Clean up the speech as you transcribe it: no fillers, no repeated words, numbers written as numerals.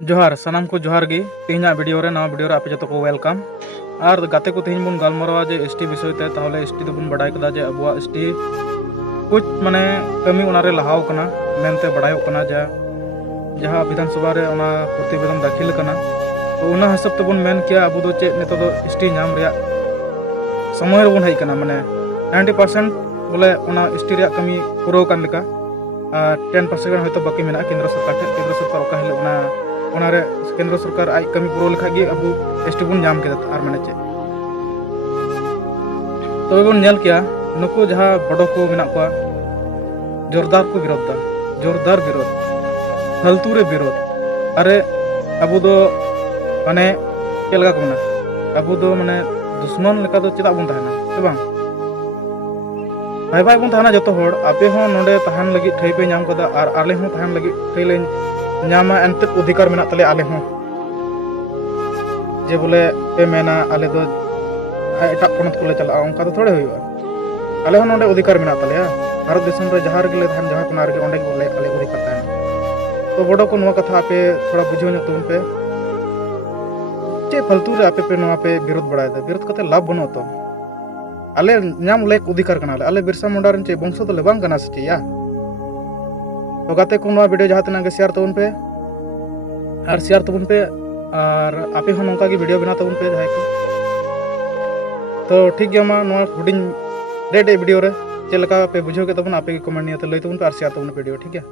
जोहार सानाम को जोहार गी तेहना वीडियो रे नवा वीडियो रे आपे जतो को वेलकम और गाते को तेहन बन गालमारवा जे एसटी विषय ते ताहले एसटी दो बन बडाय कदा जे अबुआ एसटी कुछ माने कमी उनारे लहाव कना मेनते बडायोग कना जहाँ विधानसभा रे उना प्रतिवेदन दाखिल कना तो उना हिसाब ते बन मेन किया अबु दो चे नेतो दो एसटी नाम रे समय रे बन हई कना माने 90% बोले उना एसटी रे कमी पूरा कान लेका 10% गान होयतो बाकी मेना केंद्र सरकार ओका हेले उना केंद्र सरकार आज कमी पूरा लेखा गे अब एसटी बन नाम केदा और माने चे तो बन नेल किया नुकु जहाँ बड़ो को मेना को जोरदार को जोरदार विरोध फालतू रे विरोध अरे अबु दो माने के लगा को मना अबु दो माने दुश्मन लेका दो चेदा बन तहना से बांग भाई भाई बन तहना जतो होड़ आपे हो नोडे तहन लगी ठई पे नाम कदा और आले हो तहन लगी ठई ले नामा एंते अधिकार मेना तले आले हो जे बोले पे मेना आले दो एटा पनत को ले चला उनका तो थोड़े हुआ आले हो नोडे अधिकार मेना तले भारत देशम रे जहार गे ले तहन जहां कोना रे ओंडे बोले आले अधिकार तहन तो बड़ो को नवा कथा आपे थोड़ा बुझो न तुम पे चे फालतू रे आपे पे नवा पे विरोध बड़ाय दा विरोध कते लाभ बनो तो आले नाम ले अधिकार कना आले बिरसा मुंडा रन चे वंश तो ले बांग कना से या तो गाते को नवा वीडियो जहां तना के शेयर तबन पे और शेयर तबन पे और आपे हो नोका की वीडियो बना तबन पे जाय को तो ठीक गया मा नवा हुडिंग डेट वीडियो रे चेलका पे बुझो के तबन आपे के कमेंट निया तो लई तबन पे और शेयर तबन वीडियो ठीक है।